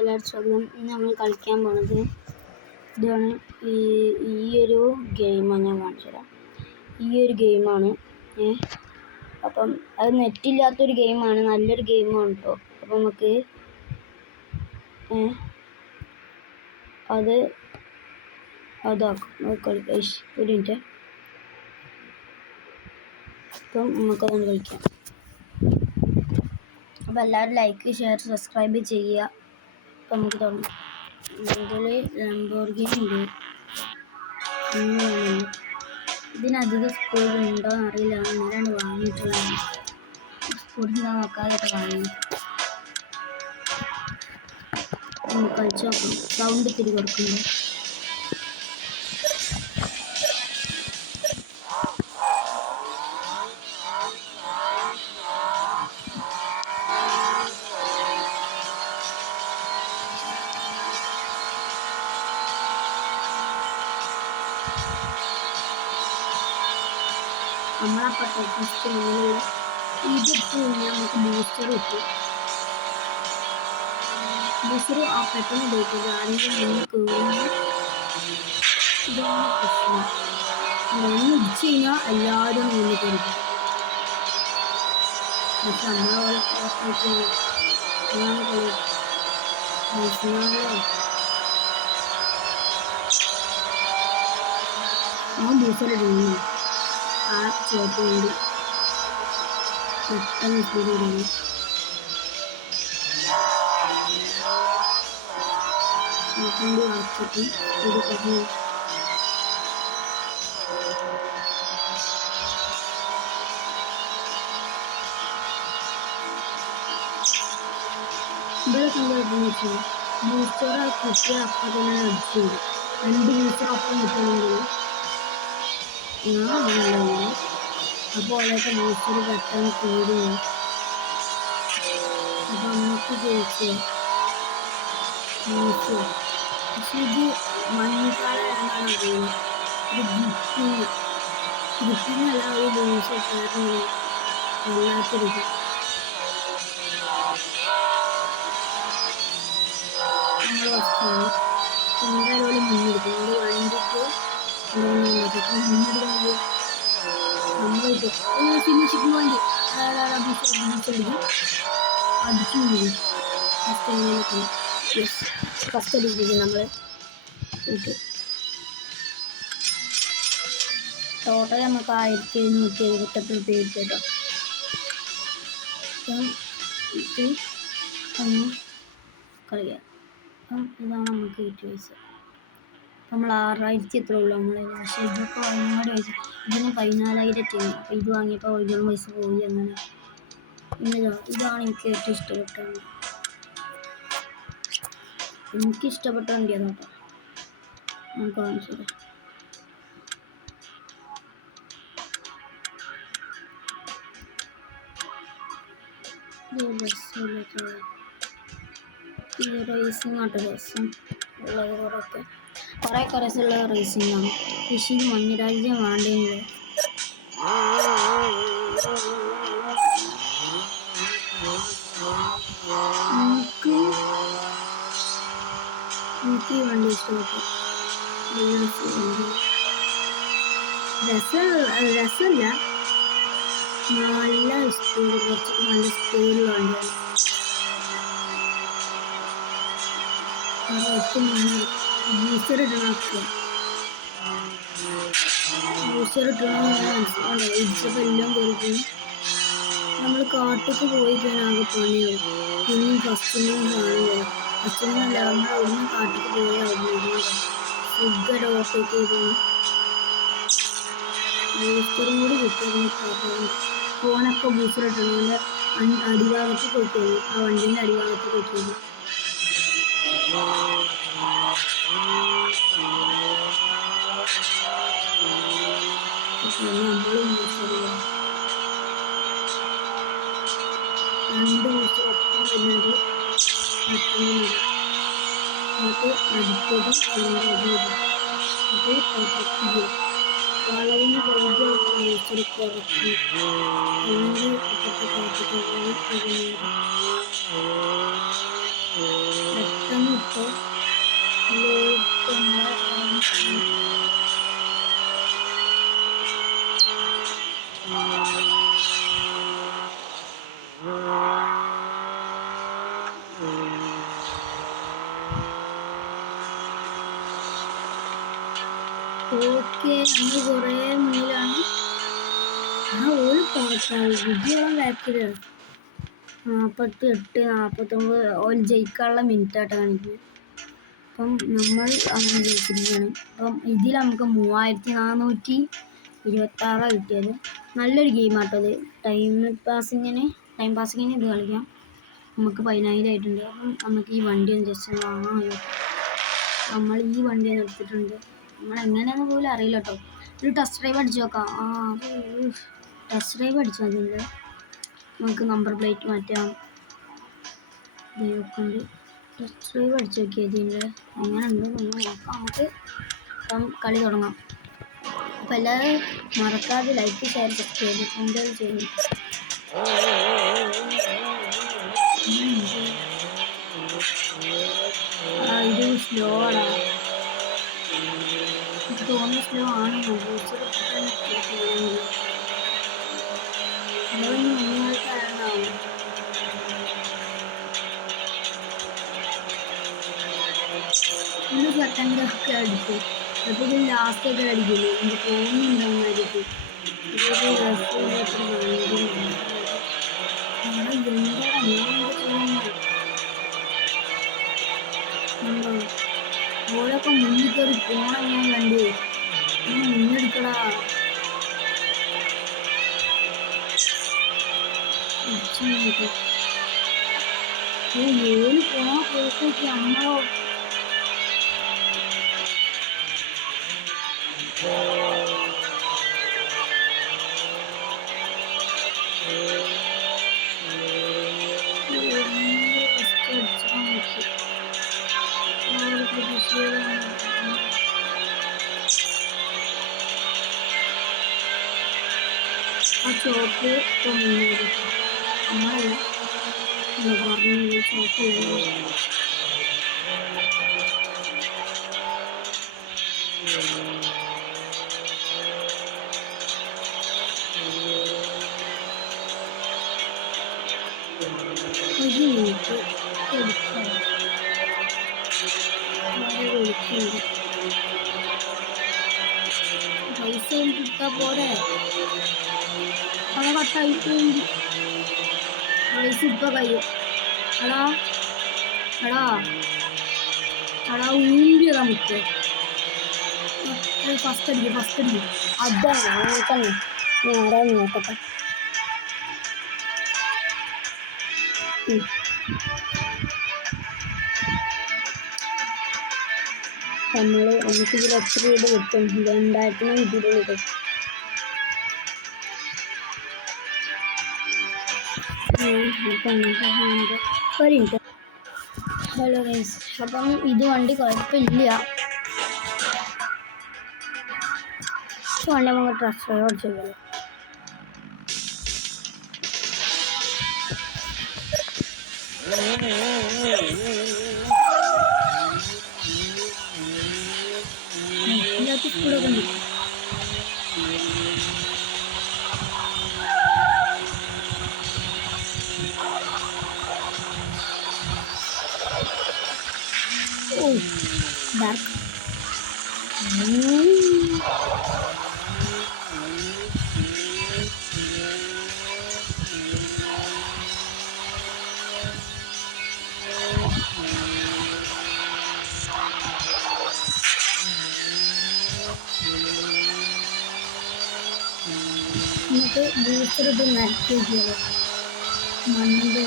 എല്ലാവരും സ്വാഗതം. ഇന്ന് നമ്മൾ കളിക്കാൻ പോണത് ഇതാണ്. ഈ ഒരു ഗെയിമാണ് ഞാൻ കാണിച്ചു തരാം. ഈ ഒരു ഗെയിമാണ്. അപ്പം അത് നെറ്റില്ലാത്തൊരു ഗെയിമാണ്, നല്ലൊരു ഗെയിമാണ് കേട്ടോ. അപ്പം നമുക്ക് അതാക്കും ഒരു മിനിറ്റ്. അപ്പം നമുക്കതാണ് കളിക്കാം. അപ്പം എല്ലാവരും ലൈക്ക്, ഷെയർ, സബ്സ്ക്രൈബ് ചെയ്യുക. അപ്പം നമുക്ക് തുടങ്ങാം. ഇതിൽ ലംബോർഗിനി ഉണ്ട്. ഇതിനധികം സ്പീഡ് ഉണ്ടോ എന്നറിയില്ല, അങ്ങനെയാണ് വാങ്ങിയിട്ടുള്ളത്. സ്പീഡ് നോക്കാതെ വാങ്ങി കളിച്ചു നോക്കണം. സൗണ്ട് ഇത്തിരി കൊടുക്കുന്നു. നമ്മളപ്പത്തെ ഫസ്റ്റ് ഇതിട്ട് നമുക്ക് ബൂസ്റ്റർ കിട്ടും. ബൂസ്റ്റർ ആ പെട്ടെന്ന് ഉപയോഗിക്കുക. ആരെങ്കിലും മുന്നിൽ കയറുന്നു. ഇതാണ് പ്രശ്നം. ഒന്ന് ഇടിച്ചു കഴിഞ്ഞാൽ എല്ലാവരും മുന്നിൽ കയറിക്കും. പക്ഷെ നമ്മളോടെ ബൂസ്റ്റർ ചെയ്യുന്നു. ആ ചോപ്പ് കൊണ്ട് പെട്ടെന്ന് സ്പീഡ് വരുന്നു. ചോപ്പുകൊണ്ട് വളച്ചിട്ട് ഇത് പറഞ്ഞു ഇവിടെ സംഭവിച്ചെന്ന് വെച്ചാൽ ബൂസ്റ്റർ കിട്ടിയ അപ്പം തന്നെ അടിച്ചു. 2 ബൂസ്റ്റർ ഒപ്പം കിട്ടുമെങ്കിൽ അപ്പോൾ അതൊക്കെ ബൂസ്റ്റർ പെട്ടെന്ന് കൂടുക. അപ്പം നമുക്ക് ജയിക്കുക. പക്ഷെ ഇത് മഞ്ഞക്കാലാണ് അറിയുന്നത്. ഇത് ഗ്രിപ്പിങ്ങല്ല, ഒരു ബൂസ്റ്റർ കാരണം വല്ലാത്തൊരു നമ്മൾ വസ്തുവാണ്. എന്തായാലും മുന്നെടുക്കും. ഒരു വണ്ടിക്ക് മുന്നെടുക്കുന്നത് നമ്മളിത് ഫിനിഷിങ് പോയിന്റ് അടിച്ചു ഫസ്റ്റ് അടിപ്പിക്കും നമ്മൾ. ടോട്ടൽ നമുക്ക് 1778 രൂപ കേട്ടോ. ഇത് കളിക്കാം. അപ്പം ഇതാണ് നമുക്ക് കിട്ടിയ പൈസ. നമ്മൾ 6000 എത്ര ഉള്ളൂ നമ്മൾ. പക്ഷേ ഇതൊക്കെ വാങ്ങിയോട് പൈസ ഇതിന് 14,000 ചെയ്യും. അപ്പം ഇത് വാങ്ങിയപ്പോൾ ഒരിക്കലും പൈസ പോയി. അങ്ങനെ പിന്നെ ഇതാണ് എനിക്ക് ഏറ്റവും ഇഷ്ടപ്പെട്ടത്. എനിക്കിഷ്ടപ്പെട്ട വണ്ടിയാണ് കേട്ടോ. നമുക്ക് കാണിച്ചത് ഈ റേസിംഗ് ആട്ടോ. രസം ഉള്ളത് കുറേയൊക്കെ രസമുള്ള റേസിംഗ് ആണ്. കൃഷി മഞ്ഞരാജ്യം വേണ്ടത്. എനിക്ക് ഈ വണ്ടി ഇഷ്ടപ്പെട്ടു. രസമല്ല, നല്ല സ്പീഡ്, കുറച്ച് നല്ല സ്പീഡിൽ വണ്ടിയാണ്. ബൂസ്റ്റർ ഇടണമൊക്കെ മനസ്സിലാവണ്ടോ. ഇടിച്ചപ്പോൾ എല്ലാം കയറിപ്പോയി. നമ്മൾ കാട്ടിലേക്ക് പോയി കഴിഞ്ഞാൽ ആകെ പണിയാവും. പിന്നെയും ഫസ്റ്റിനെയും കാണുക. ഫസ്റ്റിനല്ല, നമ്മൾ അവിടുന്ന് കാട്ടിലേക്ക് പോയി അവിടെ സുഖമായിട്ട് ഓവർടേക്ക് ചെയ്തു. ബൂസ്റ്ററും കൂടി കിട്ടും. ഫോണൊക്കെ ബൂസ്റ്റർ ഇട്ടണം. അടിഭാഗത്ത് കൊയ്ക്കുന്നു. ആ വണ്ടീൻ്റെ അടിഭാഗത്ത് കൊയ്ക്കുന്നു. നമ്മളും 2 ബൂസ്റ്റർ ഒപ്പം വരുന്നുണ്ട്. പെട്ടെന്ന് നമുക്ക് അടുത്തതും വളവിന് വൈദ്യ ബൂസ്റ്റർ കുറയ്ക്കും. അല്ലെങ്കിൽ അപ്പുറത്തെ കാട്ടിലേക്ക് പെട്ടെന്ന് ഇപ്പോൾ ഓക്കെ നമ്മൾ കുറേ മുന്നിലാണ്. ഒരു വിദ്യയോളം ബാക്കിലാണ്. 48, 49 ഓൻ ജയിക്കാനുള്ള മിനിറ്റായിട്ട് കാണിക്കുന്നത്. അപ്പം നമ്മൾ അങ്ങനെ ജയിച്ചിരിക്കുകയാണ്. അപ്പം ഇതിൽ നമുക്ക് 3426 കിട്ടിയത്. നല്ലൊരു ഗെയിമാട്ടത്. ടൈം പാസിങ്ങിന് ഇത് കളിക്കാം. നമുക്ക് 10,000 ആയിട്ടുണ്ട്. അപ്പം നമുക്ക് ഈ വണ്ടി ഒന്ന് ജസ്റ്റ് വാങ്ങാമല്ലോ. നമ്മൾ ഈ വണ്ടി എടുത്തിട്ടുണ്ട്. നമ്മളെങ്ങനെയാണെന്ന് പോലും അറിയില്ല കേട്ടോ. ഒരു ടെസ്റ്റ് ഡ്രൈവ് അടിച്ച് നോക്കാം. ടെസ്റ്റ് ഡ്രൈവ് അടിച്ചാൽ അതിൻ്റെ നമുക്ക് നമ്പർ പ്ലേറ്റ് മാറ്റാം. ദൈവക്കുണ്ട് ടെസ്റ്റ് ഡ്രൈവ് അടിച്ച് നോക്കിയാൽ ഇതിൻ്റെ എങ്ങനെ ഉണ്ടെന്ന് നോക്കാം. നമുക്ക് ഇപ്പം കളി തുടങ്ങാം. അപ്പം എല്ലാവരും മറക്കാതെ ലൈക്ക്, ഷെയർ, സബ്സ്ക്രൈബ് എന്തായാലും ചെയ്യും. ഇത് സ്ലോ ആണ്. തോന്നുന്നു സ്ലോ ആണ്. ഒരു സെക്കൻഡൊക്കെ അടിച്ചു. അപ്പോൾ ഇത് ലാസ്റ്റൊക്കെ അടിക്കില്ലേ, എനിക്ക് തോന്നുന്നുണ്ടാകുമായിരിക്കും. ഓരൊക്കെ മുന്നിൽ കയറി പോണം. ഞാൻ കണ്ടു മുന്നെടുക്കടാ. ഏഴ് പോണ പോക്കൊക്കെ അമ്മോ. ആ ചോപ്പ് ഇപ്പം മുന്നേറിയിട്ട് നമ്മളല്ല പറഞ്ഞു ചോപ്പില്ല. ഒരു മിനിറ്റ് എടുക്കാം. പൈസ കിട്ടാ പോരെ. അത് കട്ടായിട്ട് പൈസ ഇപ്പം കഴിയും. എടാ ഊമ്പി നമുക്ക് ഫസ്റ്റ് അടിക്കും. അതാണ് നോക്കണേ. ഞാൻ ആരാന്ന് നോക്കട്ടെ. നമുക്ക് ഇതിൽ എത്ര രൂപ കിട്ടും? 2000 കിട്ടിയിട്ടുള്ളൂ. ഹലോ ഗൈസ്, അപ്പം ഇത് വണ്ടി കുഴപ്പമില്ല. വണ്ടി നമുക്ക് ടെസ്റ്റ് ഡ്രൈവ് ചെയ്യല്ലോ. സ്പീഡൊക്കെ ഉണ്ട്. ഡാർക്ക് നമുക്ക് ബൂസ്റ്റർ ഇത് നരക്കി വെച്ചാലോ. മണ്ണിൻ്റെ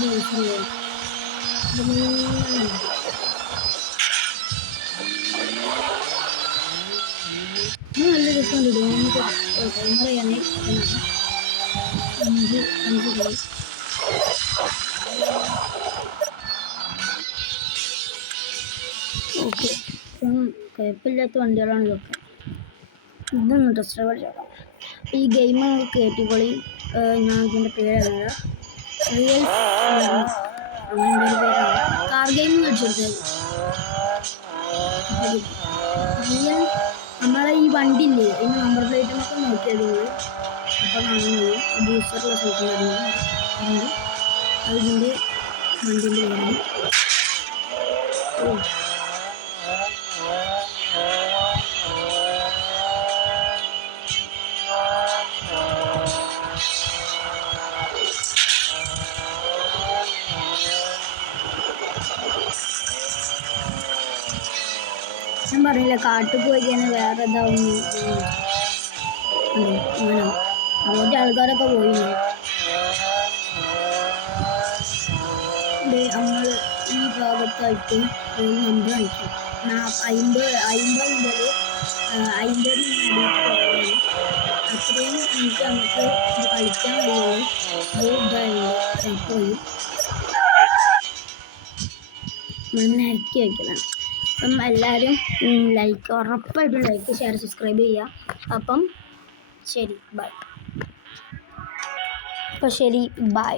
ബൂസ്റ്റർ നല്ല രസമുണ്ട്. നമുക്ക് ടൈമർ ചെയ്യാനേ 5 പോയി. ഓക്കെ, ഇപ്പം കുഴപ്പമില്ലാത്ത വണ്ടികളാണ് ഇതൊക്കെ. ഇതൊന്നും ടെസ്റ്റ് ഡ്രൈവ് ചെയ്യാം. ഈ ഗെയിം കേട്ടിപ്പൊളി. ഞാൻ ഇതിൻ്റെ പേരാണ് റിയൽ അങ്ങനെ എന്തൊരു പേരാണ്. കാർ ഗെയിം അടിച്ചെടുത്താൽ നമ്മളെ ഈ വണ്ടിയില്ലേ അതിന് നമ്പർ പ്ലേറ്റൊക്കെ നോക്കിയാൽ അപ്പോൾ കാണാൻ കഴിയും ബൂസ്റ്ററുള്ള സ്ഥലത്ത് അതുകൊണ്ട് അതിൻ്റെ വണ്ടീൻ്റെ പേരാണ്. ഞാൻ പറഞ്ഞില്ല കാട്ടിൽ പോയി കഴിഞ്ഞാൽ വേറെ ഇതാവുന്നു അങ്ങനെ അങ്ങോട്ട് ആൾക്കാരൊക്കെ പോയില്ലേ. നമ്മൾ ഈ ഭാഗത്തായിട്ട് ഒരു നമ്പർ കളിക്കും 50 മുതൽ 50 അടിയാണ്. അത്രയും എനിക്ക് നമുക്ക് ഇത് കളിക്കാൻ കഴിയുള്ളൂ. പോയി നന്നാക്കി വയ്ക്കുന്നതാണ്. അപ്പം എല്ലാവരും ലൈക്ക് ഉറപ്പായിട്ടും ലൈക്ക് ഷെയർ സബ്സ്ക്രൈബ് ചെയ്യുക. അപ്പം ശരി ബൈ.